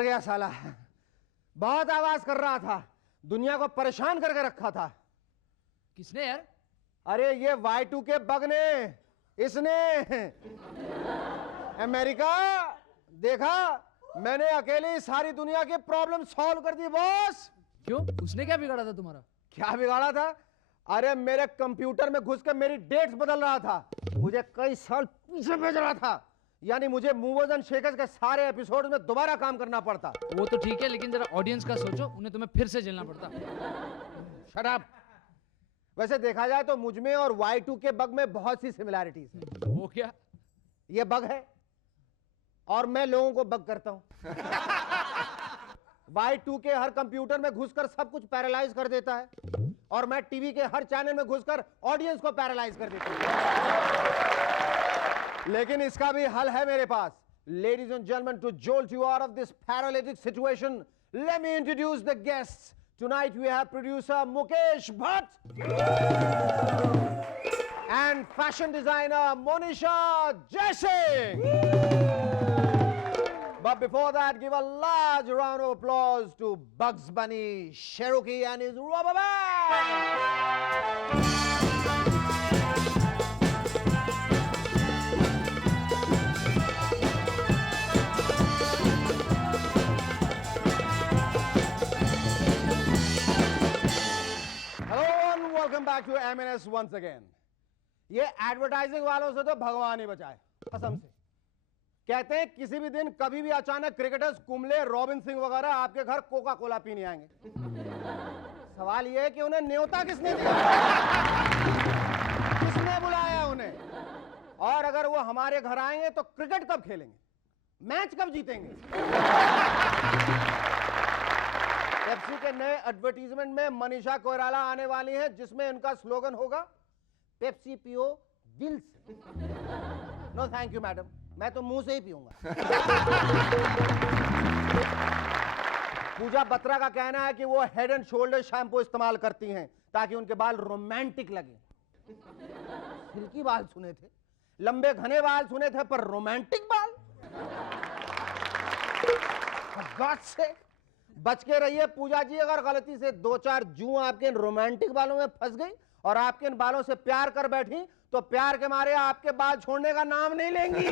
मर गया साला। बहुत आवाज कर रहा था, दुनिया को परेशान करके रखा था। किसने यार? अरे ये Y2K बग ने, इसने। अमेरिका देखा, मैंने अकेले ही सारी दुनिया की प्रॉब्लम सॉल्व कर दी बॉस। क्यों? उसने क्या बिगाड़ा था तुम्हारा? क्या बिगाड़ा था? अरे मेरे कंप्यूटर में घुस कर मेरी डेट्स बदल रहा था, मुझे कई साल पीछे भेज रहा था। यानी मुझे मूवर्स एंड शेकर्स के सारे एपिसोड में दोबारा काम करना पड़ता। वो तो ठीक है, लेकिन जरा ऑडियंस का सोचो, उन्हें तुम्हें फिर से झेलना पड़ता। Shut up. वैसे देखा जाए तो मुझमें और Y2K बग में बहुत सी सिमिलैरिटीज हैं। वो क्या? ये बग है और मैं लोगों को बग करता हूं। Y2K हर कंप्यूटर में घुसकर सब कुछ पैरालाइज कर देता है और मैं टीवी के हर चैनल में घुसकर ऑडियंस को पैरालाइज कर देता हूं। लेकिन इसका भी हल है मेरे पास। Ladies and gentleman, to jolt you out of this paralytic situation, let me introduce the guests. Tonight we have producer Mukesh Bhatt and fashion designer Monisha Jaisingh. But before that, give a large round of applause to Bugs Bunny, Cherokee and his rubber band. Welcome back to M&S once again. ये advertising वालों से तो भगवान ही बचाए, कसम से। कहते हैं किसी भी दिन कभी भी अचानक क्रिकेटर्स कुंबले, रॉबिन सिंह वगैरह आपके घर कोका कोला पीने आएंगे। सवाल ये है कि उन्हें न्योता किसने दिया, किसने बुलाया उन्हें, और अगर वो हमारे घर आएंगे तो क्रिकेट कब खेलेंगे, मैच कब जीतेंगे। पेप्सी के नए एडवर्टीजमेंट में मनीषा कोइराला आने वाली है, जिसमें उनका स्लोगन होगा पेप्सी पियो दिल से। नो थैंक यू मैडम, मैं तो मुंह से ही पीऊंगा। पूजा बत्रा का कहना है कि वो हेड एंड शोल्डर शैम्पू इस्तेमाल करती हैं ताकि उनके बाल रोमांटिक लगे। सिल्की बाल सुने थे, लंबे घने बाल सुने थे, पर रोमांटिक बाल। गॉड से बच के रहिए पूजा जी, अगर गलती से 2-4 जू आपके इन रोमांटिक बालों में फंस गई और आपके इन बालों से प्यार कर बैठी तो प्यार के मारे आपके बाल छोड़ने का नाम नहीं लेंगी।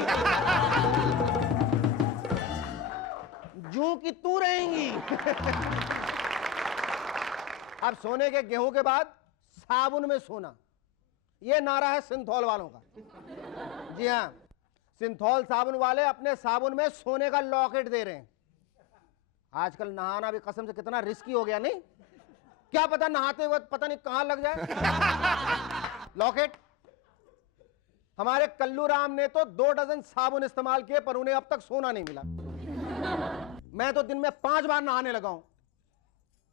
जू की तू रहेंगी। अब सोने के गेहूं के बाद साबुन में सोना, यह नारा है सिंथॉल वालों का। जी हाँ, सिंथॉल साबुन वाले अपने साबुन में सोने का लॉकेट दे रहे हैं। आजकल नहाना भी कसम से कितना रिस्की हो गया, नहीं? क्या पता नहाते हुए पता नहीं कहां लग जाए लॉकेट। हमारे कल्लू राम ने तो 2 डजन साबुन इस्तेमाल किए पर उन्हें अब तक सोना नहीं मिला। मैं तो दिन में 5 बार नहाने लगा हूं,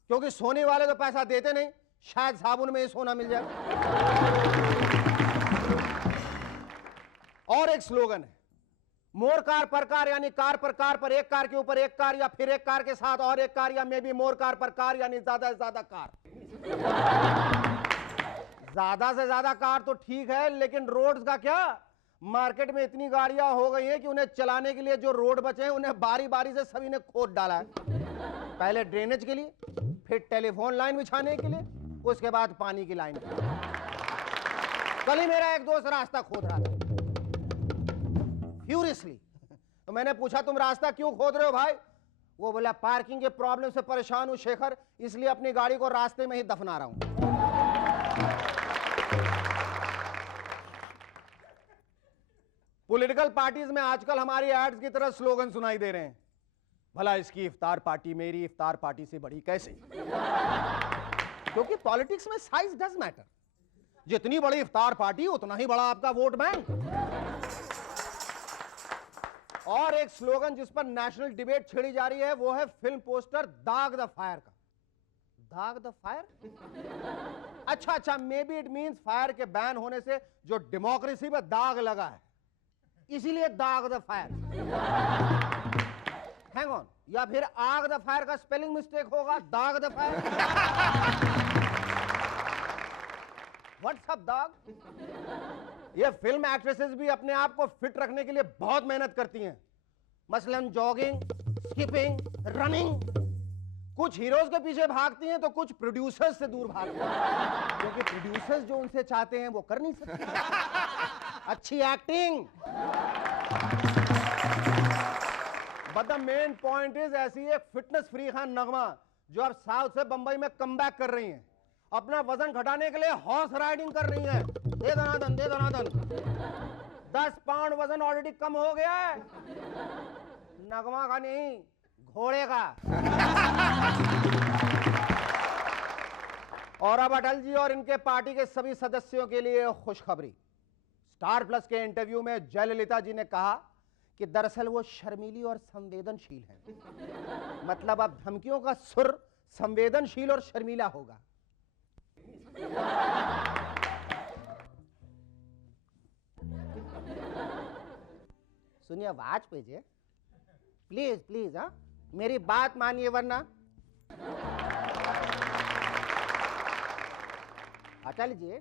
क्योंकि सोने वाले तो पैसा देते नहीं, शायद साबुन में ही सोना मिल जाए। और एक स्लोगन है, मोर कार पर कार, यानी कार पर कार पर एक कार के ऊपर एक कार, या फिर एक कार के साथ और एक कार, या मे बी मोर कार पर कार, यानी ज्यादा से ज्यादा कार। ज्यादा से ज्यादा कार तो ठीक है, लेकिन रोड्स का क्या? मार्केट में इतनी गाड़ियां हो गई हैं कि उन्हें चलाने के लिए जो रोड बचे हैं उन्हें बारी बारी से सभी ने खोद डाला है। पहले ड्रेनेज के लिए, फिर टेलीफोन लाइन बिछाने के लिए, उसके बाद पानी की लाइन। कल ही मेरा एक दोस्त रास्ता खोद रहा था फ्यूरियसली, तो मैंने पूछा तुम रास्ता क्यों खोद रहे हो भाई? वो बोला पार्किंग के प्रॉब्लम से परेशान हूं शेखर, इसलिए अपनी गाड़ी को रास्ते में ही दफना रहा हूं। पॉलिटिकल पार्टीज में आजकल हमारी एड्स की तरह स्लोगन सुनाई दे रहे हैं, भला इसकी इफ्तार पार्टी मेरी इफ्तार पार्टी से बड़ी कैसे? क्योंकि पॉलिटिक्स में साइज डज मैटर। जितनी बड़ी इफ्तार पार्टी उतना ही बड़ा आपका वोट बैंक। और एक स्लोगन जिस पर नेशनल डिबेट छेड़ी जा रही है वो है फिल्म पोस्टर दाग द फायर का। दाग द फायर? अच्छा, may be it means fire के बैन होने से जो डेमोक्रेसी पे दाग लगा है, इसीलिए दाग द फायर। हैंग ऑन, या फिर आग द फायर का स्पेलिंग मिस्टेक होगा, दाग द फायर। व्हाट्स अप दाग? ये फिल्म एक्ट्रेसेस भी अपने आप को फिट रखने के लिए बहुत मेहनत करती हैं, मसलन जॉगिंग, स्किपिंग, रनिंग। कुछ हीरोज के पीछे भागती हैं तो कुछ प्रोड्यूसर्स से दूर भागती हैं, क्योंकि प्रोड्यूसर्स जो उनसे चाहते हैं वो कर नहीं सकते। अच्छी acting. But the main point is, ऐसी एक फिटनेस फ्री खान नगमा जो अब साउथ से बंबई में कमबैक कर रही हैं, अपना वजन घटाने के लिए हॉर्स राइडिंग कर रही हैं। दे दनादन, दे दनादन। 10 पाउंड वजन ऑलरेडी कम हो गया है। नगमा का नहीं, घोड़े का। और अब अटल जी और इनके पार्टी के सभी सदस्यों के लिए खुशखबरी। स्टार प्लस के इंटरव्यू में जयललिता जी ने कहा कि दरअसल वो शर्मीली और संवेदनशील है। मतलब अब धमकियों का सुर संवेदनशील और शर्मीला होगा। सुनिए, आवाज भेजिए प्लीज प्लीज। हाँ, मेरी बात मानिए वरना। अटल जी,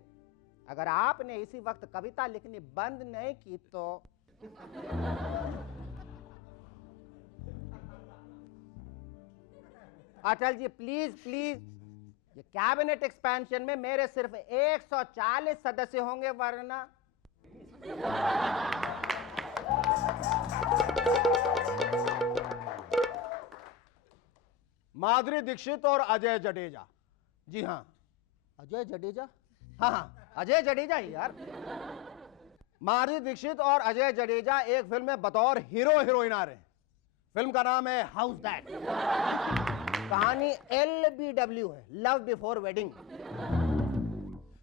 अगर आपने इसी वक्त कविता लिखनी बंद नहीं की तो अटल जी प्लीज प्लीज, ये कैबिनेट एक्सपेंशन में मेरे सिर्फ 140 सदस्य होंगे, वरना माधुरी दीक्षित और अजय जडेजा। जी हाँ, अजय जडेजा। हाँ हाँ, अजय जडेजा ही यार। माधुरी दीक्षित और अजय जडेजा एक फिल्म में बतौर हीरो हीरोइन आ रहे हैं। फिल्म का नाम है हाउस दैट। कहानी LBW है, लव बिफोर वेडिंग।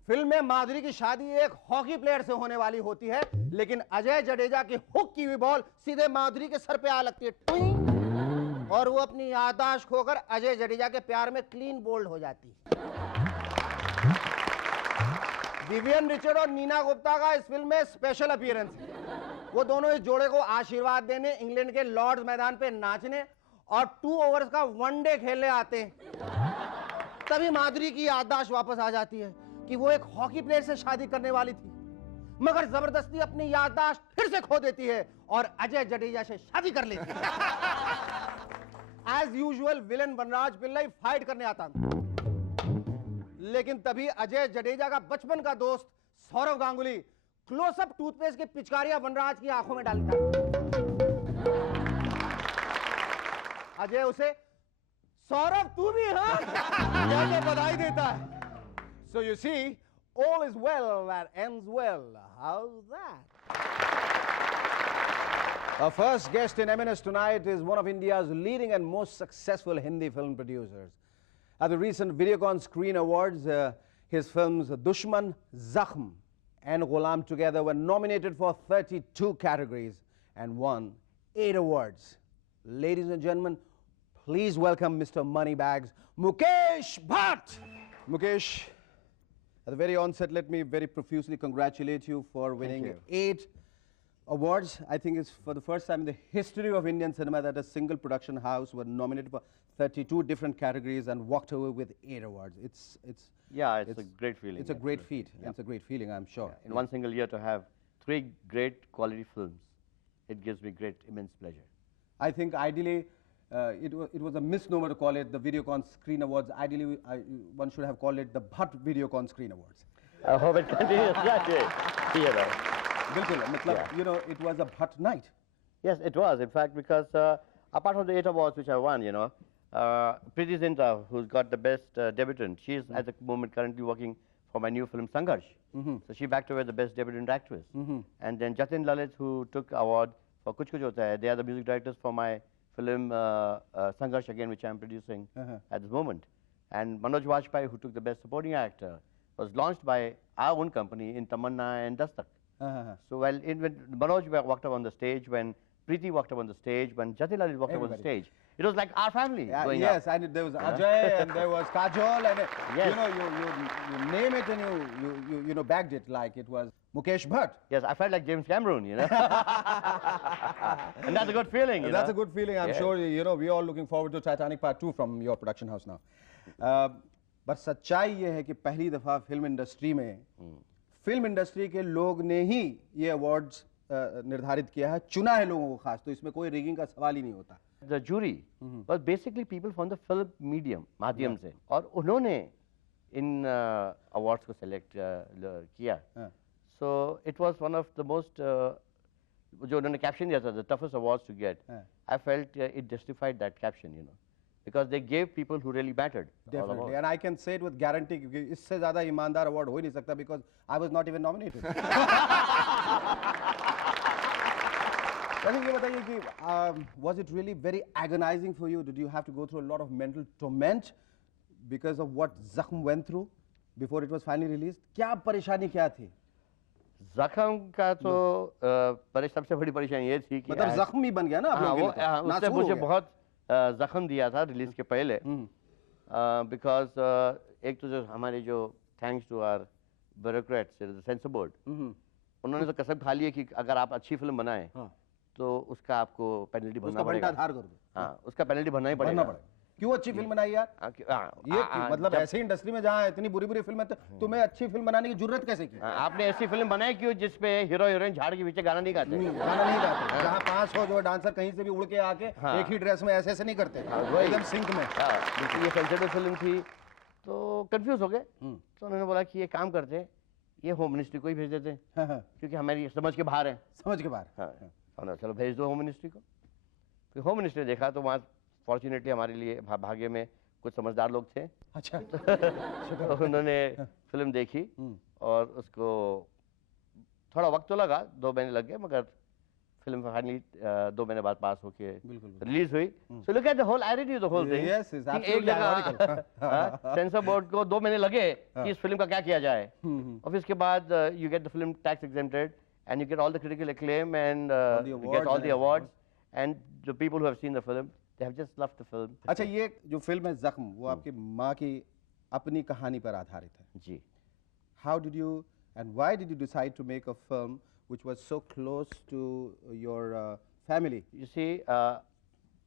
फिल्म में माधुरी की शादी एक हॉकी प्लेयर से होने वाली होती है, लेकिन अजय जडेजा की हुक की हुई बॉल सीधे माधुरी के सर पे आ लगती है, टुई, और वो अपनी याददाश्त खोकर अजय जडेजा के प्यार में क्लीन बोल्ड हो जाती है। विवियन रिचर्ड और नीना गुप्ता का इस फिल्म में स्पेशल अपीयरेंस है। वो दोनों इस जोड़े को आशीर्वाद देने इंग्लैंड के लॉर्ड्स मैदान पे नाचने और 2 ओवर्स का वनडे खेलने आते हैं। तभी माधुरी की याददाश्त वापस आ जाती है कि वो एक हॉकी प्लेयर से शादी करने वाली थी, मगर जबरदस्ती अपनी याददाश्त फिर से खो देती है और अजय जडेजा से शादी कर लेती है। एज यूजुअल विलेन वनराज पिल्लई फाइट करने आता है, लेकिन तभी अजय जडेजा का बचपन का दोस्त सौरव गांगुली क्लोजअप टूथपेस्ट की पिचकारियां वनराज की आंखों में डालता है। अजय उसे सौरभ तू भी हाँ कहकर बधाई देता है। So you see, all is well that ends well. How's that? Our first guest in M&S tonight is one of India's leading and most successful Hindi film producers. At the recent Videocon Screen Awards, his films Dushman, Zakhm and Ghulam together were nominated for 32 categories and won 8 awards. Ladies and gentlemen, please welcome Mr. Moneybags, Mukesh Bhatt. Mukesh, at the very onset, let me very profusely congratulate you for winning 8 awards. I think it's for the first time in the history of Indian cinema that a single production house was nominated for 32 different categories and walked away with 8 awards. It's a great feeling. It's a great feat. Yeah. It's a great feeling, I'm sure. Yeah. In one single year to have 3 great quality films, it gives me great, immense pleasure. I think ideally, it was a misnomer to call it the Videocon Screen Awards. Ideally, one should have called it the Bhatt Videocon Screen Awards. I hope it continues that way. Bilkul, you know, it was a Bhatt night. Yes, it was. In fact, because apart from the 8 awards which I won, you know, Preeti Zinta, who's got the best debutant, she's at the moment currently working for my new film Sangharsh. So she backed away the best debutant actress. And then Jatin Lalit, who took award for Kuch Kuch Hota Hai, they are the music directors for my film Sangharsh again, which I'm producing at this moment. And Manoj Vajpayee, who took the best supporting actor, was launched by our own company in Tamanna and Dastak. So when Manoj walked up on the stage, when Preeti walked up on the stage, when Jatin Lalit walked up on the stage, it was like our family going yes, up. and there was Ajay and there was Kajol and you know, you name it and you know, bagged it like it was Mukesh Bhatt. Yes, I felt like James Cameron, you know. And that's a good feeling, you That's know. a good feeling. I'm sure, you know, we're all looking forward to Titanic Part 2 from your production house now. But सच्चाई ये है कि पहली दफा film industry में film industry के लोग ने ही ये अवार्ड्स निर्धारित किया है, चुना है लोगों को खास, तो इसमें कोई रिगिंग का सवाल ही नहीं होता. The jury was basically people from the film medium, माध्यम से, और उन्होंने इन awards को select किया. So it was one of the most जो उन्होंने caption दिया था, the toughest awards to get. I felt it justified that caption, you know, because they gave people who really mattered. Definitely, and I can say it with guarantee क्योंकि इससे ज़्यादा ईमानदार award हो ही नहीं सकता because I was not even nominated. ये बताइए कि was it really very agonizing for you? Did you have to go through a lot of mental torment because of what Zakham went through before it was finally released? क्या परेशानी क्या थी? जख्म का तो सबसे बड़ी परेशानी ये थी कि मतलब जख्म ही बन गया ना आप लोगों के लिए तो? उसने मुझे बहुत जख्म दिया था रिलीज के पहले बिकॉज एक तो जो हमारे जो thanks to our bureaucrats censor board उन्होंने तो कसम खा ली है कि अगर आप अच्छी फिल्म बनाएं तो उसका आपको पेनल्टी भरना पड़ेगा. हाँ, उसका पेनल्टी भरना ही पड़ेगा. क्यों अच्छी फिल्म बनाई यार? ये मतलब ऐसे इंडस्ट्री में जहाँ इतनी बुरी बुरी फिल्म है तुम्हें अच्छी फिल्म बनाने की जरूरत कैसे की? आपने ऐसी फिल्म बनाई क्यों जिसपे हीरो हीरोइन झाड़ के पीछे गाना नहीं गाते? गाना नहीं गाते. जहाँ 500 जो डांसर कहीं से भी उड़ के आके एक ही ड्रेस में ऐसे नहीं करते, एकदम सिंक में. ये सेंसिटिव फिल्म थी तो कंफ्यूज हो गए. तो उन्होंने बोला कि ये काम करते, ये होम मिनिस्ट्री को ही भेज देते क्योंकि हमारी समझ के बाहर है. समझ के बाहर. चलो भेज दो होम मिनिस्ट्री को. फिर होम मिनिस्ट्री देखा तो वहाँ फॉर्चुनेटली हमारे लिए भाग्य में कुछ समझदार लोग थे. अच्छा. तो उन्होंने फिल्म देखी और उसको थोड़ा वक्त तो लगा, 2 महीने लग गए, मगर फिल्म फाइनली 2 महीने बाद पास होके रिलीज हुई. So look at the whole idea, the whole thing. एक जगह सेंसर बोर्ड को 2 महीने लगे कि इस फिल्म का क्या किया जाए, और फिर इसके बाद you get the film tax exempted and you get all the critical acclaim and you get all the awards and the people who have seen the film, they have just loved the film. अच्छा, ये जो film है जख्म वो आपकी माँ की अपनी कहानी पर आधारित है. जी. How did you and why did you decide to make a film which was so close to your family? You see,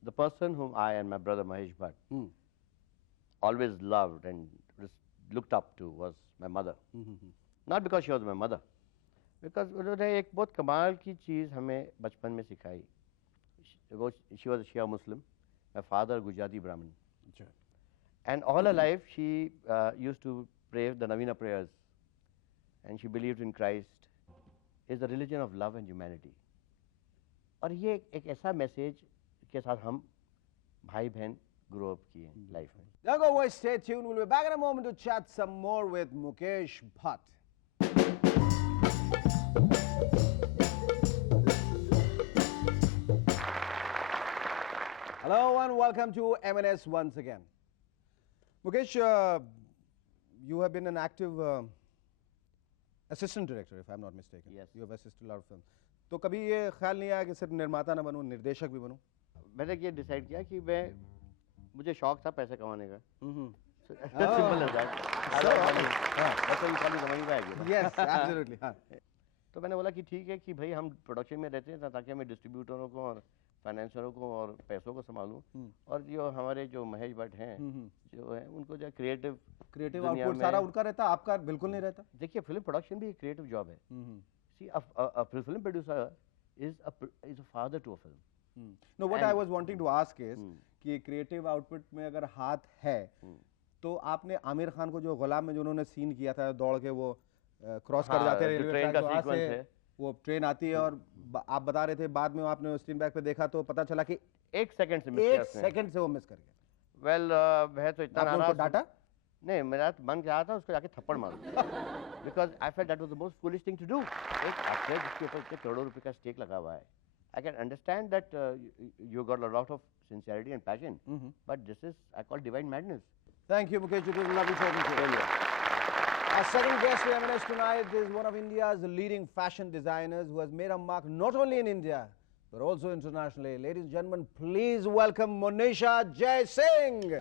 the person whom I and my brother Mahesh Bhatt always loved and looked up to was my mother. Not because she was my mother, because उन्होंने एक बहुत कमाल की चीज़ हमें बचपन में सिखाई. वो she was Shia Muslim, my father Gujarati Brahmin, and all her life she used to pray the नवीना prayers and she believed in Christ is the religion of love and humanity. और ये एक ऐसा मैसेज के साथ हम भाई बहन ग्रो अप किए लाइफ में. Don't go away, stay tuned. We'll be back in a moment to chat some more with Mukesh Bhatt. Hello and welcome to M&S once again. Mukesh, you have been an active assistant director, if I'm not mistaken. Yes. You have assisted a lot of films. तो कभी ये ख्याल नहीं आया कि सिर्फ निर्माता ना बनूं, निर्देशक भी बनूं? मैंने ये डिसाइड किया कि मुझे शौक था पैसे कमाने का. Simple as that. That's why you call me the money bag. Yes, absolutely. तो मैंने बोला कि ठीक है कि भाई हम प्रोडक्शन में रहते हैं ताकि मैं डिस्ट्रीब्यूटरों को और फाइनेंसरों को और पैसों को संभालूं, और जो हमारे जो महेश भट्ट हैं जो है उनको जो क्रिएटिव आउटपुट सारा उनका रहता, आपका बिल्कुल नहीं रहता. देखिए फिल्म प्रोडक्शन भी एक क्रिएटिव जॉब है. See a film producer is a father to a film. No, what I was wanting to ask is कि क्रिएटिव आउटपुट में अगर हाथ है तो आपने आमिर खान को जो गुलाम में जो उन्होंने सीन किया था दौड़ के वो क्रॉस कर जाते हैं रेलवे ट्रैक, वहां से वो ट्रेन आती है और आप बता रहे थे बाद में आपने स्क्रीन बैक पे देखा तो पता चला कि 1 सेकंड से वो मिस कर गया. वेल वह तो इतना नाराज डाटा नहीं, मेरा मन क्या था उसको जाके थप्पड़ मारो, because I felt that was the most foolish thing to do. एक एक्टर जिसके ऊपर इतने करोड़ों रुपए का स्टेक लगा हुआ है, I can understand that you got a lot of sincerity and passion, but this is I call divine madness. Thank you, Mukesh. It was lovely talking to you. Our second guest for M&S tonight is one of India's leading fashion designers who has made a mark not only in India but also internationally. Ladies and gentlemen, please welcome Monisha Jaisingh.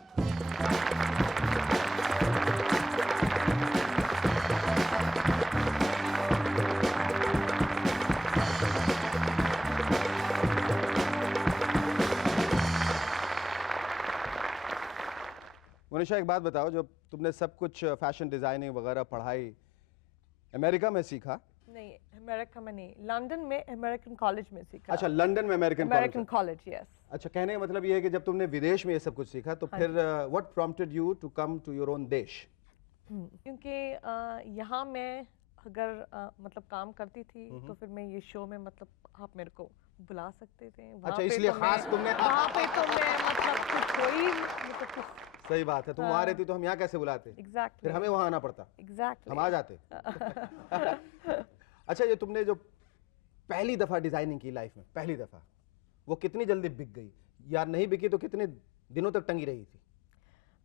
Monisha, एक बात बताओ, जब तुमने सब कुछ fashion designing वगैरह पढ़ाई America में सीखा नहीं, अमेरिका में नहीं, लंदन में अमेरिकन कॉलेज में सीखा। अच्छा, लंदन में अमेरिकन अमेरिकन कॉलेज, यस। अच्छा, कहने का मतलब ये है कि जब तुमने विदेश में ये सब कुछ सीखा तो फिर what prompted you to come to your own देश? क्योंकि यहाँ मैं अगर मतलब काम करती थी तो फिर मैं ये शो में मतलब आप मेरे को बुला सकते थे। अच्छा, इसलिए खास तुमने वहाँ पे तो मैं मतलब कुछ कोई मतलब कुछ। सही बात है, तुम वहाँ रहती तो हम यहाँ कैसे बुलाते? एग्जैक्टली। फिर हमें वहाँ आना पड़ता। एग्जैक्टली। हम आ जाते। अच्छा, ये तुमने जो पहली दफा डिजाइनिंग की लाइफ में, पहली दफा, वो कितनी जल्दी बिक गई? या नहीं बिकी तो कितने दिनों तक टंगी रही थी?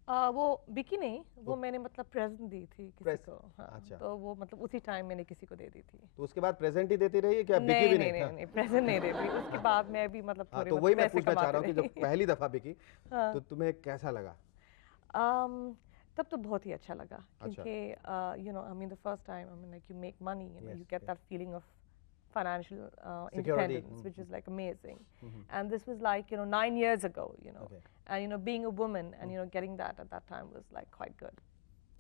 वो बिकी नहीं, वो मैंने मतलब प्रेजेंट दी थी किसी को। हाँ, अच्छा। तो वो मतलब उसी टाइम मैंने किसी को दे दी थी। तो उसके बाद प्रेजेंट ही देती रही क्या? बिकी भी नहीं? नहीं, प्रेजेंट नहीं देती। उसके बाद मैं भी मतलब थोड़े तो मतलब वही मैं पैसे पूछना चाह रहा हूँ कि कमाती जब पहली दफा बिकी हाँ। तो तुम्हें कैसा लगा? तब तो बहुत ही अच्छा लगा क्योंकि you know, I mean the first time, I mean like you make money, you know, Yes, you get that feeling of financial Security. independence, which is like amazing. And this was like, you know, 9 years ago, you know, Okay. and you know, being a woman and you know, getting that at that time was like quite good.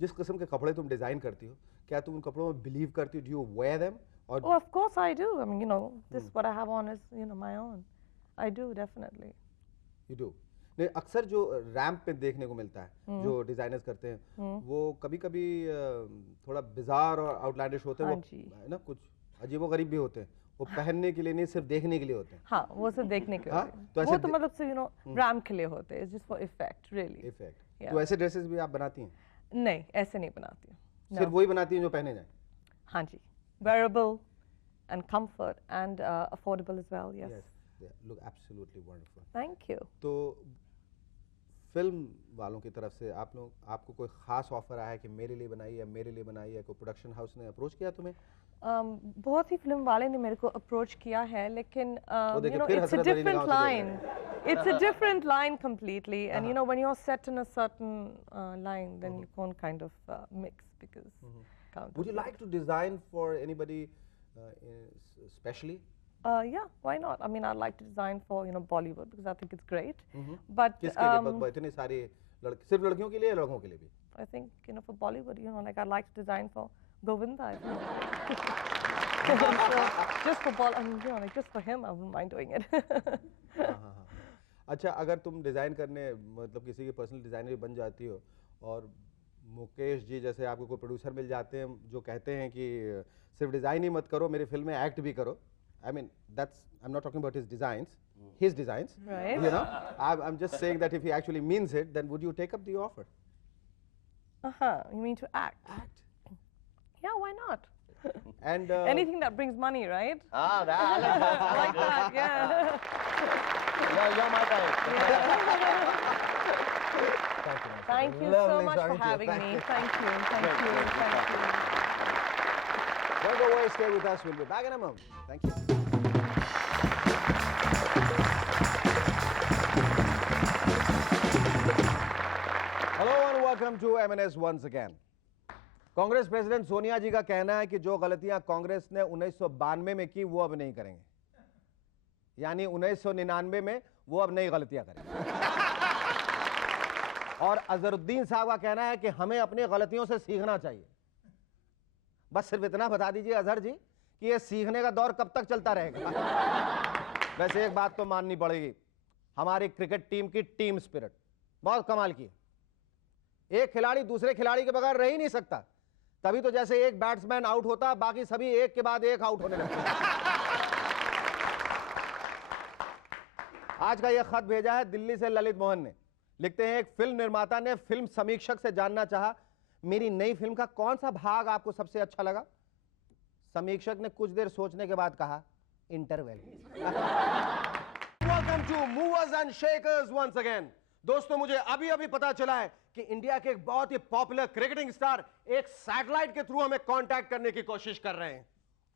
जिस किस्म के कपड़े तुम design करती हो, क्या तुम उन कपड़ों में बिलीव करती हो? Do you wear them? और Oh, of course I do. I mean, you know, this what I have on is, you know, my own. I do definitely. You do? नहीं, अक्सर जो रैंप पे देखने को मिलता है जो डिजाइनर्स करते हैं वो कभी-कभी थोड़ा बिजार और आउटलैंडिश होते हैं, हाँ वो जी। है ना, कुछ अजीबोगरीब भी होते हैं, वो पहनने के लिए नहीं, सिर्फ देखने के लिए होते हैं। हाँ, वो सब देखने के हाँ, होते हैं। तो ऐसे वो तो मतलब से, you know, रैम के लिए होते हैं, just for effect, really. Effect. Yeah. तो ऐसे ड्रेसेस भी आप बनाती हैं? नहीं, ऐसे नहीं बनाती हूँ। सिर्फ वही बनाती हैं जो पहने जाए? हाँ जी, wearable and comfort and affordable as well. Yes. Look absolutely wonderful. Thank you. तो फिल्म वालों की तरफ से आपको कोई खास ऑफर आया है कि मेरे लिए बनाई है, मेरे लिए बनाई है? कोई प्रोडक्शन हाउस ने अप्रोच किया तुम्हें? बहुत ही फिल्म वाले ने मेरे को अप्रोच किया है, लेकिन देखिए, you know, फिर it's a Hasrat Ali different निगाहों से line. It's a different line completely, and you know, when you're set in a certain line, then you can't kind of mix because. Would you like to design for anybody especially? Yeah, why not? I mean, I'd like to design for, you know, Bollywood because I think it's great. But किसके लिए? इतने सारे सिर्फ लड़कियों के लिए या लड़कों के लिए भी? I think, you know, for Bollywood, you know, like I'd like to design for Govinda. You know. So, just for I mean, you know, like just for him, I wouldn't mind doing it. हाँ। अच्छा, अगर तुम design करने मतलब किसी के personal designer बन जाती हो और मुकेश जी जैसे आपको कोई प्रोड्यूसर मिल जाते हैं जो कहते हैं कि सिर्फ डिज़ाइन ही मत करो, मेरी फिल्म में एक्ट भी करो. I mean, I'm not talking about his designs, Right. you know. I'm just saying that if he actually means it, then would you take up the offer? You mean to act? Act. Yeah, why not? And Anything that brings money, right? Ah, I like that. I like that, yeah. You're my type. Thank you. Thank you Lovely so much for talking to you. having Thank me. you. Thank you. Don't go away, stay with us. We'll be back in a moment. Thank you. Hello and welcome to M&S once again. Congress president Sonia ji का कहना है कि जो गलतियां कांग्रेस ने 1992 में की वो अब नहीं करेंगे, यानी 1999 में वो अब नई गलतियां करेंगे. और अजहरुद्दीन साहब का कहना है कि हमें अपनी गलतियों से सीखना चाहिए. बस सिर्फ इतना बता दीजिए अजहर जी कि ये सीखने का दौर कब तक चलता रहेगा. वैसे एक बात तो माननी पड़ेगी, हमारी क्रिकेट टीम की टीम स्पिरिट बहुत कमाल की है. एक खिलाड़ी दूसरे खिलाड़ी के बगैर रह ही नहीं सकता. तभी तो जैसे एक बैट्समैन आउट होता बाकी सभी एक के बाद एक आउट होने लगते. आज का यह खत भेजा है दिल्ली से ललित मोहन ने. लिखते हैं, एक फिल्म निर्माता ने फिल्म समीक्षक से जानना चाहा, मेरी नई फिल्म का कौन सा भाग आपको सबसे अच्छा लगा. समीक्षक ने कुछ देर सोचने के बाद कहा, interval. Welcome to movers and shakers once again. दोस्तों, मुझे अभी अभी पता चला है कि इंडिया के एक बहुत ही पॉपुलर क्रिकेटिंग स्टार एक सैटेलाइट के थ्रू हमें कांटेक्ट करने की कोशिश कर रहे हैं.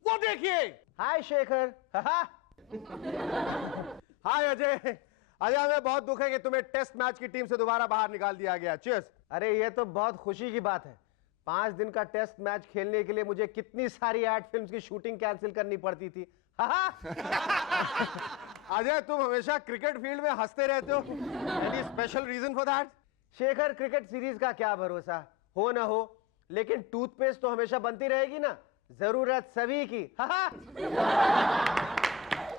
वो देखिए. हाय शेखर. हाय अजय. अजय, हमें बहुत दुख है कि तुम्हें टेस्ट मैच की टीम से दोबारा बाहर निकाल दिया गया. चीयर्स. अरे ये तो बहुत खुशी की बात है. 5 दिन का टेस्ट मैच खेलने के लिए मुझे कितनी सारी एड फिल्म्स की शूटिंग कैंसिल करनी पड़ती थी. अजय, तुम हमेशा क्रिकेट फील्ड में हंसते रहते हो. Any special reason for that? Shekhar, cricket series का क्या भरोसा, हो ना हो, लेकिन टूथपेस्ट तो हमेशा बनती रहेगी ना. जरूरत सभी की।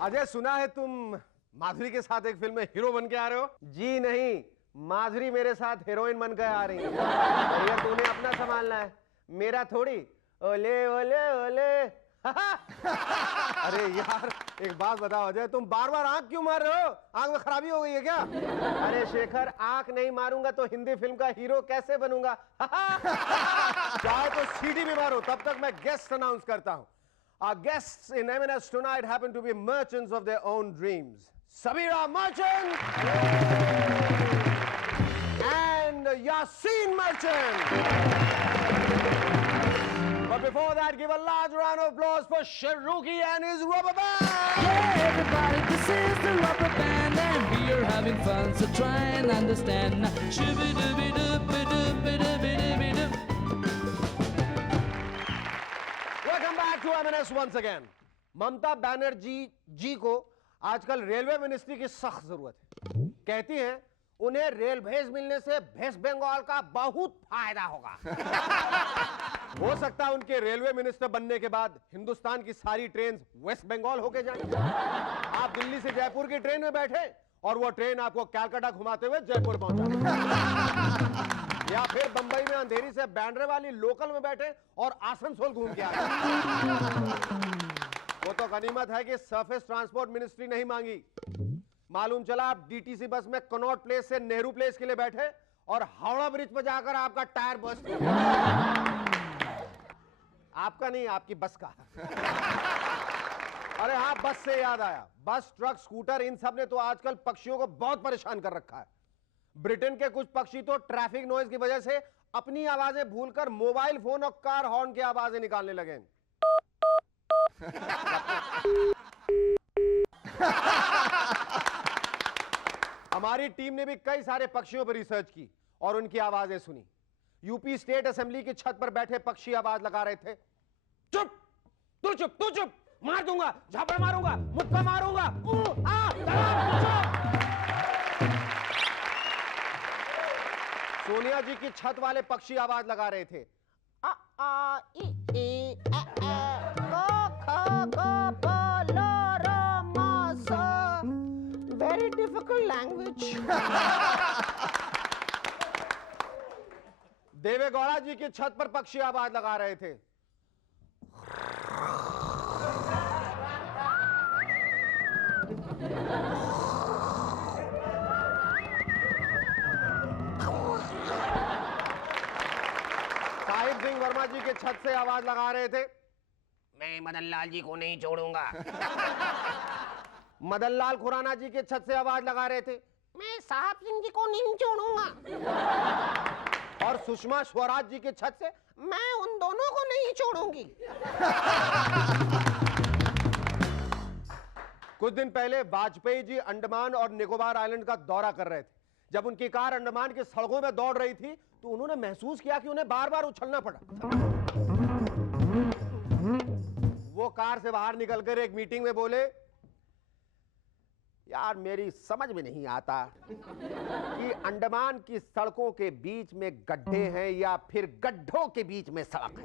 अजय, सुना है तुम माधुरी के साथ एक फिल्म में हीरो बन के आ रहे हो? जी नहीं, माधुरी मेरे साथ हीरोइन बन के आ रही है। भैया तूने अपना संभालना है, मेरा थोड़ी। ओले ओले ओले। अरे यार एक बात बताओ अजय, तुम बार बार आंख क्यों मार रहे हो? आंख में खराबी हो गई है क्या? अरे शेखर, आंख नहीं मारूंगा तो हिंदी फिल्म का हीरो कैसे बनूंगा? चाहे तो सीडी भी मारो, तब तक मैं गेस्ट अनाउंस करता हूं। Our guests in M&S tonight happen to be merchants of their own dreams. Sabira Merchant and Yasin Merchant. But before that, give a large round of applause for Sharuki and his rubber band. Hey everybody, this is the rubber band and we are having fun, so try and understand. Shoo-be-doo-be-doo-be-doo-be-doo-be-doo-be-doo. Welcome back to M&S once again. Mamata Banerjee जी को आजकल railway ministry की सख्त जरूरत है। कहती हैं उन्हें rail भेज मिलने से वेस्ट बंगाल का बहुत फायदा होगा। हो सकता है उनके रेलवे मिनिस्टर बनने के बाद हिंदुस्तान की सारी ट्रेन वेस्ट बंगाल होके जाए। आप दिल्ली से जयपुर की ट्रेन में बैठे और वो ट्रेन आपको कलकत्ता घुमाते हुए जयपुर पहुंचा, या फिर बंबई में अंधेरी से बैंड्रे वाली लोकल में बैठे और आसनसोल घूम के आए। वो तो गनीमत है कि सरफेस ट्रांसपोर्ट मिनिस्ट्री नहीं मांगी। मालूम चला आप डीटीसी बस में कनॉट प्लेस से नेहरू प्लेस के लिए बैठे और हावड़ा ब्रिज पर जाकर आपका टायर बस्ट हो गया। आपका नहीं, आपकी बस का। अरे हाँ, बस से याद आया, बस ट्रक स्कूटर इन सब ने तो आजकल पक्षियों को बहुत परेशान कर रखा है। ब्रिटेन के कुछ पक्षी तो ट्रैफिक नॉइज की वजह से अपनी आवाजें भूलकर मोबाइल फोन और कार हॉर्न की आवाजें निकालने लगे। हमारी टीम ने भी कई सारे पक्षियों पर रिसर्च की और उनकी आवाजें सुनी। यूपी स्टेट असेंबली की छत पर बैठे पक्षी आवाज लगा रहे थे, चुप तू चुप तू चुप, मार दूंगा, झापड़ मारूंगा, मुक्का मारूंगा, सोनिया जी की छत वाले पक्षी आवाज लगा रहे थे, आ आ ई ई आ आ क ख ग प ल र म स। Very difficult language. Devegowda ji की छत पर पक्षी आवाज लगा रहे थे, साहिब सिंह वर्मा जी के छत से आवाज लगा रहे थे, मैं मदन लाल जी को नहीं छोड़ूंगा। मदन लाल खुराना जी के छत से आवाज लगा रहे थे, मैं साहब सिंह जी को नहीं छोड़ूंगा। और सुषमा स्वराज जी के छत से, मैं उन दोनों को नहीं छोड़ूंगी। कुछ दिन पहले वाजपेयी जी अंडमान और निकोबार आइलैंड का दौरा कर रहे थे। जब उनकी कार अंडमान की सड़कों में दौड़ रही थी तो उन्होंने महसूस किया कि उन्हें बार बार उछलना पड़ा। वो कार से बाहर निकलकर एक मीटिंग में बोले, यार मेरी समझ में नहीं आता कि अंडमान की सड़कों के बीच में गड्ढे हैं या फिर गड्ढों के बीच में सड़क है।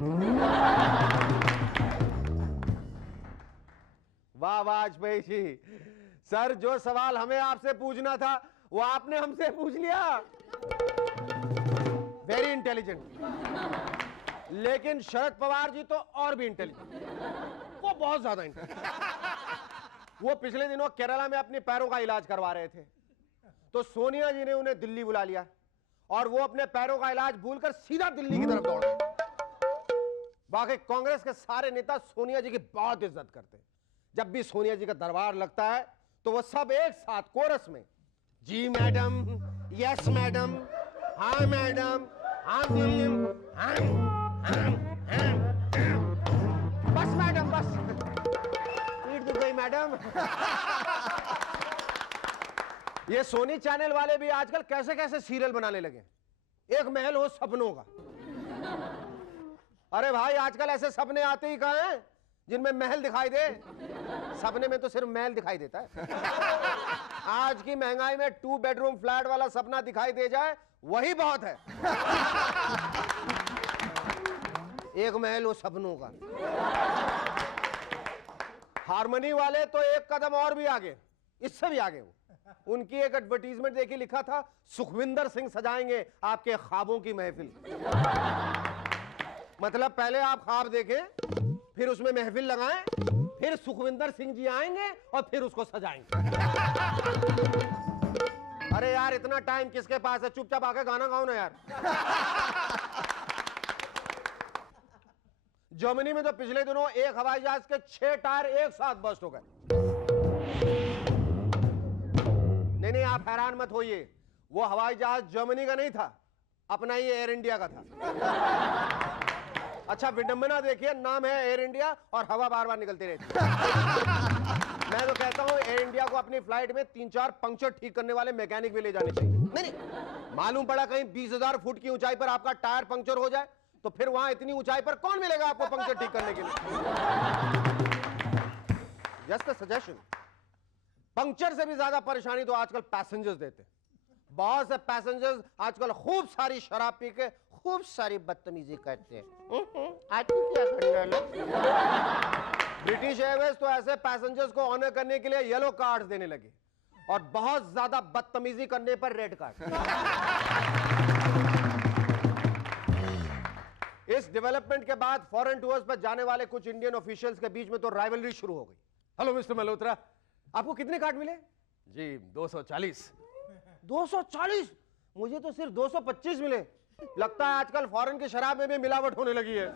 वाह वाजपेयी जी, सर जो सवाल हमें आपसे पूछना था वो आपने हमसे पूछ लिया। Very intelligent. लेकिन शरद पवार जी तो और भी इंटेलिजेंट, वो बहुत ज्यादा इंटेलिजेंट। वो पिछले दिनों केरला में अपने पैरों का इलाज करवा रहे थे तो सोनिया जी ने उन्हें दिल्ली बुला लिया और वो अपने पैरों का इलाज भूलकर सीधा दिल्ली की तरफ दौड़ गए। बाकी कांग्रेस के सारे नेता सोनिया जी की बहुत इज्जत करते हैं। जब भी सोनिया जी का दरबार लगता है तो वो सब एक साथ कोरस में, जी मैडम, यस मैडम, हाँ मैडम, हाँ बस मैडम बस, पीट तो गई मैडम। ये सोनी चैनल वाले भी आजकल कैसे कैसे सीरियल बनाने लगे, एक महल हो सपनों का। अरे भाई आजकल ऐसे सपने आते ही कहां हैं जिनमें महल दिखाई दे। सपने में तो सिर्फ महल दिखाई देता है। आज की महंगाई में 2 बेडरूम फ्लैट वाला सपना दिखाई दे जाए वही बहुत है। एक महल वो सपनों का। हारमोनी वाले तो एक कदम और भी आगे, इससे भी आगे। वो उनकी एक एडवर्टीजमेंट देखी, लिखा था सुखविंदर सिंह सजाएंगे आपके ख्वाबों की महफिल। मतलब पहले आप ख्वाब देखें, फिर उसमें महफिल लगाएं, फिर सुखविंदर सिंह जी आएंगे और फिर उसको सजाएंगे। अरे यार इतना टाइम किसके पास है, चुपचाप आके गाना गाओ ना यार। जर्मनी में तो पिछले दिनों एक हवाई जहाज के 6 टायर एक साथ बस्ट हो गए। नहीं, आप हैरान मत होइए, वो हवाई जहाज जर्मनी का नहीं था, अपना ही एयर इंडिया का था। अच्छा विडंबना देखिए, नाम है एयर इंडिया और हवा बार बार निकलती रहती। मैं तो कहता हूं एयर इंडिया को अपनी फ्लाइट में 3-4 पंक्चर ठीक करने वाले मैकेनिक भी ले जाने चाहिए। नहीं, मालूम पड़ा कहीं 20,000 फुट की ऊंचाई पर आपका टायर पंक्चर हो जाए तो फिर वहां इतनी ऊंचाई पर कौन मिलेगा आपको पंक्चर ठीक करने के लिए। Just a suggestion. पंक्चर से भी ज्यादा परेशानी तो आजकल पैसेंजर्स देते हैं। बहुत से पैसेंजर्स आजकल खूब सारी शराब पी के खूब सारी बदतमीजी करते हैं। आज क्या करना। ब्रिटिश एयरवेज तो ऐसे पैसेंजर्स को ऑनर करने के लिए येलो कार्ड्स देने लगे और बहुत ज्यादा बदतमीजी करने पर रेड कार्ड। इस डेवलपमेंट के बाद फॉरेन टूर्स पर जाने वाले कुछ इंडियन ऑफिशियल्स के बीच में तो राइवलरी शुरू हो गई। हेलो मिस्टर मल्होत्रा, आपको कितने कार्ड मिले? जी 240। 240? मुझे तो सिर्फ 225 मिले। लगता है आजकल फॉरेन की शराब में भी मिलावट होने लगी है।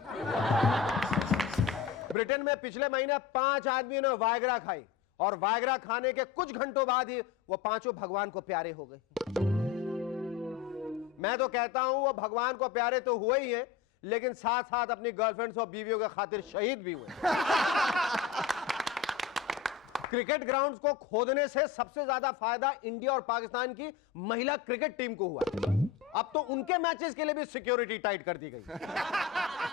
ब्रिटेन में पिछले महीने 5 आदमियों ने वायग्रा खाई और वायग्रा खाने के कुछ घंटों बाद ही वो पांचों भगवान को प्यारे हो गए। मैं तो कहता हूं वो भगवान को प्यारे तो हुए ही हैं, लेकिन साथ साथ अपनी गर्लफ्रेंड्स और बीवियों के खातिर शहीद भी हुए। क्रिकेट ग्राउंड्स को खोदने से सबसे ज्यादा फायदा इंडिया और पाकिस्तान की महिला क्रिकेट टीम को हुआ। अब तो उनके मैचेस के लिए भी सिक्योरिटी टाइट कर दी गई।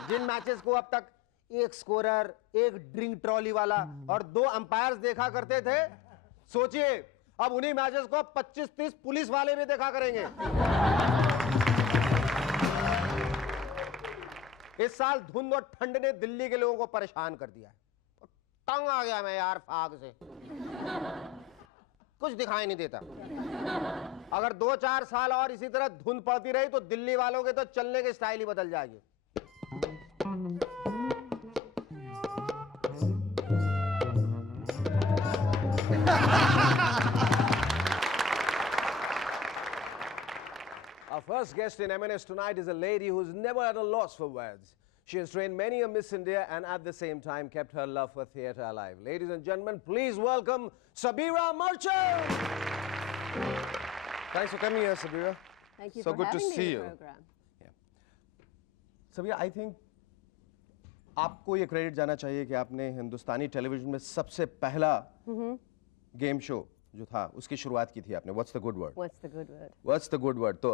जिन मैचेस को अब तक एक स्कोरर, एक ड्रिंक ट्रॉली वाला और 2 अंपायर्स देखा करते थे, सोचिए अब उन्हीं मैचेस को 25-30 पुलिस वाले भी देखा करेंगे। इस साल धुंध और ठंड ने दिल्ली के लोगों को परेशान कर दिया है। तंग आ गया मैं यार फाग से, कुछ दिखाई नहीं देता। अगर 2-4 साल और इसी तरह धुंध पड़ती रही तो दिल्ली वालों के तो चलने की स्टाइल ही बदल जाएगी। Our first guest in M&S tonight is a lady who's never at a loss for words. She has trained many a Miss India and at the same time kept her love for theatre alive. Ladies and gentlemen, please welcome Sabira Merchant. Thanks for coming here, Sabira. Thank you So for good to having me see in you. the program. Sabira, I think आपको ये credit जाना चाहिए कि आपने हिंदुस्तानी television में सबसे पहला game show जो था उसकी शुरुआत की थी आपने। What's the good word? What's the good word? What's the good word? तो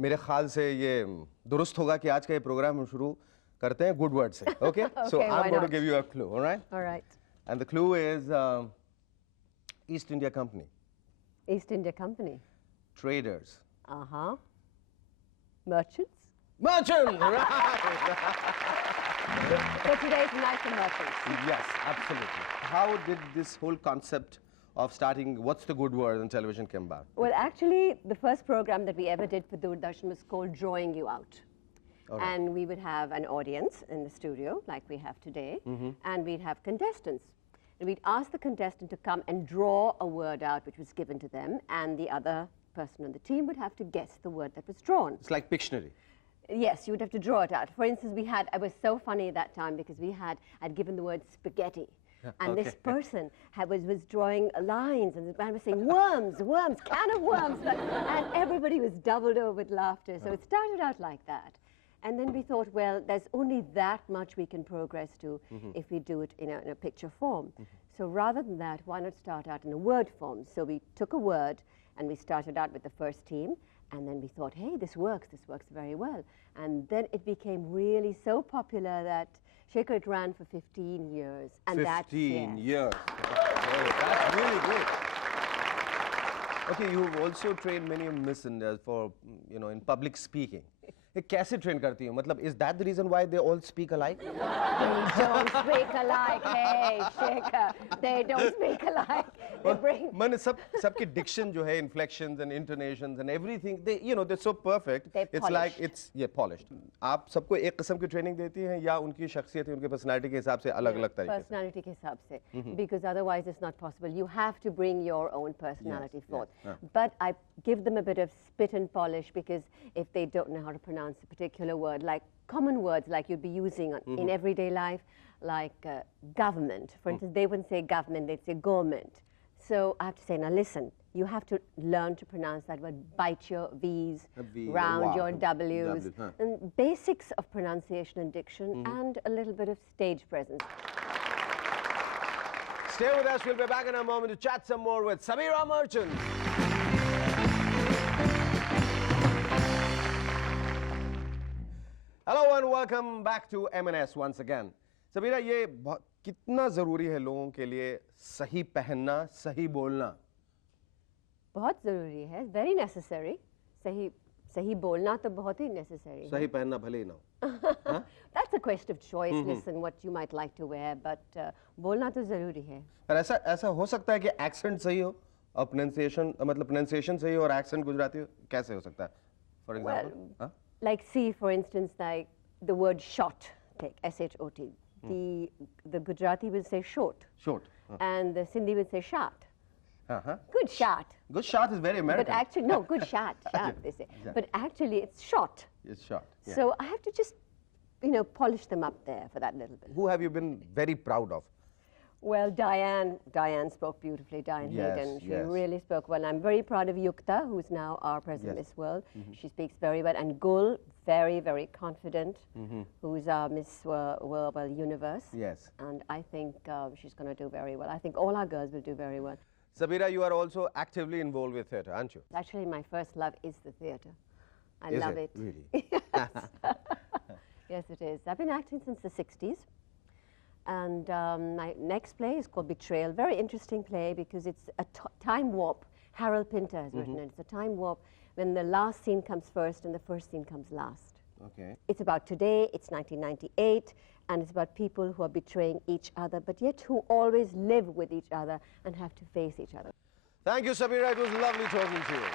मेरे ख्याल से ये दुरुस्त होगा कि आज का ये प्रोग्राम हम शुरू करते हैं गुड वर्ड से। Okay? So Okay, I'm why going to not? give you a clue, all right? All right. And the clue is East India Company, East India Company. traders. Uh-huh. Merchants. Merchant! Right. So today's night for merchants. Yes, absolutely. How did this whole concept of starting What's the Good Word on television come about? Well, actually, the first program that we ever did for Doordarshan was called Drawing You Out. All right. And we would have an audience in the studio, like we have today, and we'd have contestants. And we'd ask the contestant to come and draw a word out which was given to them, and the other person on the team would have to guess the word that was drawn. It's like Pictionary. Yes, you would have to draw it out. For instance, it was so funny that time because I'd given the word spaghetti. And this person was drawing lines, and the man was saying, worms, can of worms. And everybody was doubled over with laughter. So it started out like that. And then we thought, well, there's only that much we can progress to if we do it in a picture form. So rather than that, why not start out in a word form? So we took a word, and we started out with the first team. And then we thought, hey, this works very well. And then it became really so popular that Shekhar, it ran for 15 years. And 15 yes. years. That's really great. Okay, you've also trained many Miss Indias for, in public speaking. ये कैसे train करती हो? मतलब is that the reason why they all speak alike? They don't speak alike. Hey, Shekhar, they don't speak alike. They bring. मैंने सबकी diction जो है, inflections and intonations and everything, they you know they're so perfect. They're It's like polished. it's polished. आप सबको एक किस्म की training देती हैं या उनकी शख्सियत, उनके पर्सनालिटी के हिसाब से अलग-अलग तरीके से? Personality के हिसाब से, because otherwise it's not possible. You have to bring your own personality forth. But I give them a bit of spit and polish, because if they don't know how to pronounce a particular word, like common words like you'd be using in everyday life, like government, for instance, they wouldn't say government, they'd say government. So I have to say, now listen, you have to learn to pronounce that word, bite your V's, V, round wow, your W's, W, huh. and basics of pronunciation and diction, and a little bit of stage presence. Stay with us. We'll be back in a moment to chat some more with Sameera Merchant. Hello and welcome back to M&S once again. Sameera, ये कितना ज़रूरी है लोगों के लिए सही पहनना, सही बोलना? बहुत ज़रूरी है, very necessary. सही बोलना तो बहुत ही necessary है. सही पहनना भले ही ना हो. That's a question of choice. Listen, what you might like to wear, but बोलना तो ज़रूरी है. पर ऐसा हो सकता है कि accent सही हो और pronunciation सही हो और accent गुजराती हो? कैसे हो सकता है? For example? Well, like see, for instance, like the word shot, take S-H-O-T. The Gujarati will say short. Short. And the Sindhi will say shot. Uh-huh. Good shot. Good shot is very American. But actually, no, good shot, they say. But actually, it's shot. It's shot. Yeah. So I have to just, polish them up there for that little bit. Who have you been very proud of? Well, Diane spoke beautifully, Diane Yes, Hayden. She yes. really spoke well. I'm very proud of Yukta, who's now our president Yes. Miss World. She speaks very well. And Gul, very, very confident, who's our Miss World Universe. Yes. And I think she's going to do very well. I think all our girls will do very well. Sameera, you are also actively involved with theatre, aren't you? Actually, my first love is the theatre. I Is love it? it. Really? Yes. Yes, it is. I've been acting since the 60s. And my next play is called Betrayal. Very interesting play because it's a time warp. Harold Pinter has written it. It's a time warp when the last scene comes first and the first scene comes last. Okay. It's about today, it's 1998, and it's about people who are betraying each other, but yet who always live with each other and have to face each other. Thank you, Sameera. It was lovely talking to you.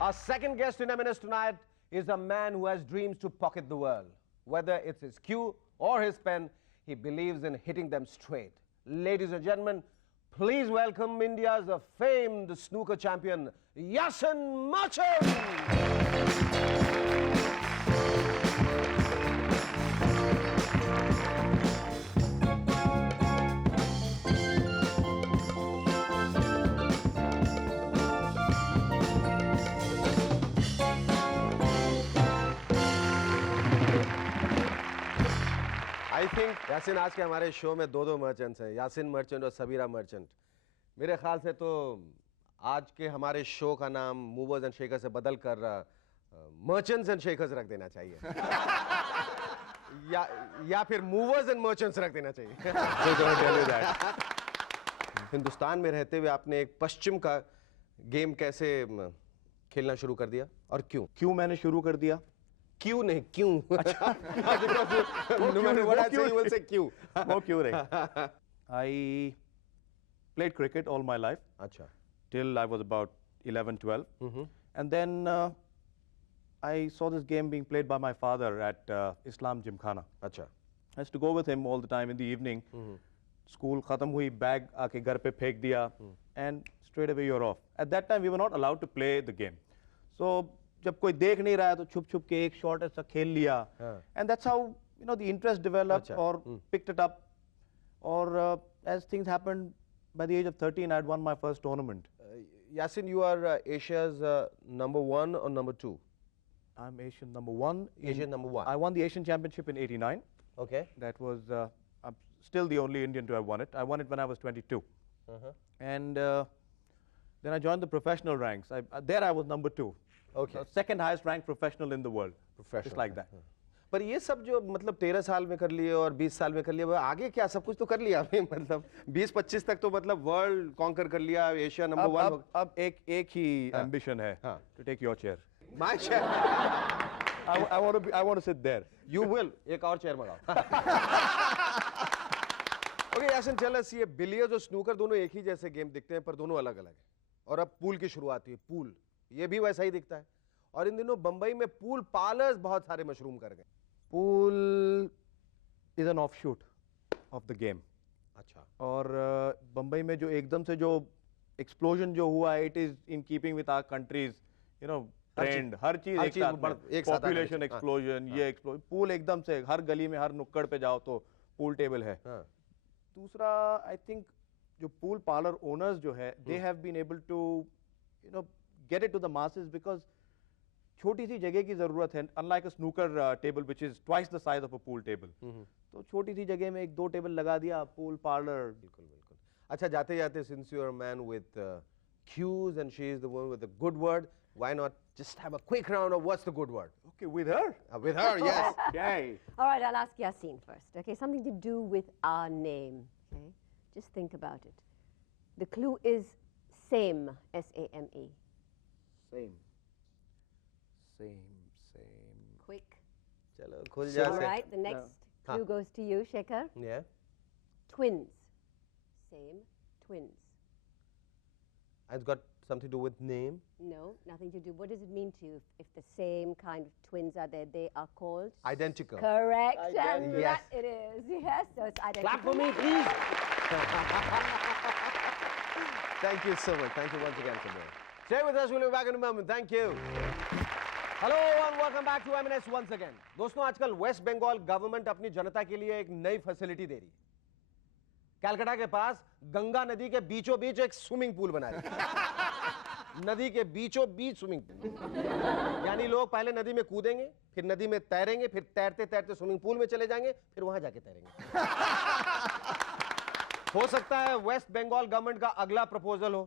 Our second guest in M&S tonight is a man who has dreams to pocket the world. Whether it's his cue or his pen, he believes in hitting them straight. Ladies and gentlemen, please welcome India's famed snooker champion, Yasin Merchant. I think Yasin आज के हमारे show में दो merchants हैं, Yasin merchant और Sabira merchant. मेरे ख्याल से तो आज के हमारे शो का नाम मूवर्स एंड शेकर्स से बदल कर मर्चेंट्स एंड शेकर्स रख देना चाहिए. या फिर मूवर्स एंड मर्चेंट्स रख देना चाहिए. हिंदुस्तान में रहते हुए आपने एक पश्चिम का गेम कैसे खेलना शुरू कर दिया और क्यों? क्यों मैंने शुरू कर दिया? क्यों नहीं, क्यों? अच्छा. No matter what I say, you will say क्यों. वो क्यों रहे? I played cricket all my life. अच्छा. Till I was about 11, 12. And then I saw this game being played by my father at Islam Gymkhana. अच्छा. I used to go with him all the time in the evening. School khatam hui, bag aake ghar pe phek diya, and straight away you're off. At that time we were not allowed to play the game. So जब कोई देख नहीं रहा है तो छुप छुप के एक शॉट ऐसा खेल लिया. And that's how the interest developed or picked it up. Or as things happened, by the age of 13 I had won my first tournament. Yasin, you are Asia's number 1 or number 2? I'm Asian number 1. Asian number 1. I won the Asian Championship in '89. Okay. That was, I'm still the only Indian to have won it. I won it when I was 22. And then I joined the professional ranks. There I was number 2. Okay. Second highest ranked professional in the world. Professional. Just like that. पर ये सब जो मतलब 13 साल में कर लिए और 20 साल में कर लिया, वो आगे क्या सब कुछ तो कर लिया अभी, मतलब 20-25 तक तो मतलब वर्ल्ड कॉन्कर कर लिया, एशिया नंबर 1। अब एक ही एम्बिशन है, हाँ। To take your chair. My share, I want to sit there. You will, एक और चेयर मंगाओ। ओके यासिन, टेल अस, ये बिलियर्ड्स और स्नूकर दोनों एक ही जैसे गेम दिखते हैं पर दोनों अलग अलग है। और अब पूल की शुरुआत हुई, पूल ये भी वैसा ही दिखता है। और इन दिनों बंबई में पूल पार्लर्स बहुत सारे मशरूम कर गए। Pool is an offshoot of the game. अच्छा, और बम्बई में जो एकदम से जो एक्सप्लोजन जो हुआ, it is in keeping with our countries, you know, trend, हर चीज हर एक चीज साथ बढ़- में, एक साथ आ गई। पॉपुलेशन हाँ। एक्सप्लोजन, ये एक्सप्लोजन, पूल एकदम से हर गली में, हर नुक्कड़ पे जाओ तो पूल टेबल है। हाँ। दूसरा, आई थिंक जो पूल पार्लर ओनर्स जो है, they have been able to, you know, get it to the masses, because छोटी सी जगह की जरूरत है, unlike a snooker table which is twice the size of a pool table. तो छोटी सी जगह में 1-2 टेबल लगा दिया, पूल पार्लर। बिल्कुल बिल्कुल। अच्छा, जाते जाते, since you are a man with cues and she is the one with the good word, why not just have a quick round of what's the good word? Okay, with her? With her, yes. Okay. All right, I'll ask Yasin first. Okay, something to do with our name. Okay, just think about it. The clue is same, S-A-M-E. Same. Same. Quick. चलो खुल जा All से। right, the next Huh. clue goes to you, Shekhar. Yeah. Twins. Same, twins. It's got something to do with name. No, nothing to do. What does it mean to you if the same kind of twins are there? They are called? Identical. Correct. And Identical. Yes. that it is. Yes, so it's identical. Clap for me, please. Thank you so much. Thank you once again for doing. Stay with us. We'll be back in a moment. Thank you. Hello and welcome back to M&S once again. दोस्तों, आजकल waste Bengal government अपनी जनता के लिए एक नई facility दे रही है। कलकत्ता के पास गंगा नदी के बीचों बीच एक स्विमिंग पूल बना रही है। नदी के बीचों बीच स्विमिंग पूल, यानी लोग पहले नदी में कूदेंगे, फिर नदी में तैरेंगे, फिर तैरते तैरते स्विमिंग पूल में चले जाएंगे, फिर वहां जाके तैरेंगे। हो सकता है वेस्ट बंगाल गवर्नमेंट का अगला प्रपोजल हो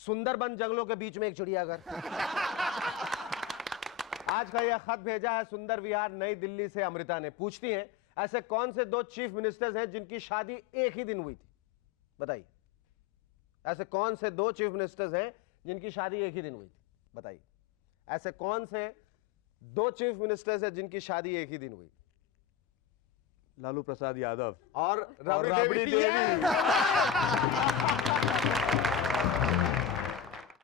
सुंदरबन जंगलों के बीच में एक चिड़ियाघर। आज का यह खत भेजा है सुंदर विहार नई दिल्ली से अमृता ने। पूछती हैं, ऐसे कौन से 2 चीफ मिनिस्टर्स हैं जिनकी शादी एक ही दिन हुई थी? बताइए, ऐसे कौन से 2 चीफ मिनिस्टर्स हैं जिनकी शादी एक ही दिन हुई थी? बताइए, ऐसे कौन से 2 चीफ मिनिस्टर्स हैं जिनकी शादी एक ही दिन हुई? लालू प्रसाद यादव और और राबड़ी देवी। Yes!